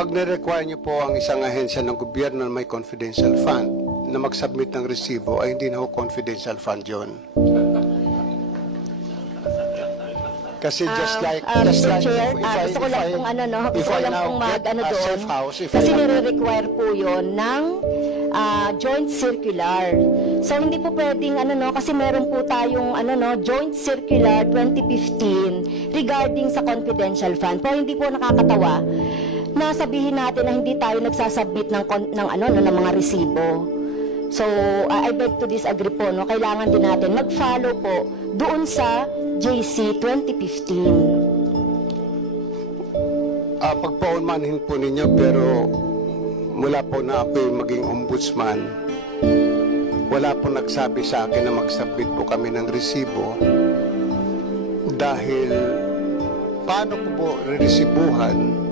Pag nirequire niyo po ang isang ahensya ng gobyerno na may confidential fund na mag-submit ng resibo, ay hindi na ho confidential fund yun. Kasi Mr. Chair, gusto ko lang pong gusto ko lang pong mag-ano doon. Kasi nire-require po yun ng joint circular. So hindi po pwedeng kasi meron po tayong joint circular 2015 regarding sa confidential fund. Po hindi po nakakatawa na sabihin natin na hindi tayo nagsasubmit ng mga resibo. So I beg to disagree po, no. Kailangan din natin mag-follow po doon sa JC 2015. Pagpaunmanhin po ninyo, pero mula po na ako'y maging ombudsman, wala po nagsabi sa akin na mag-submit po kami ng resibo, dahil paano po re-resibuhan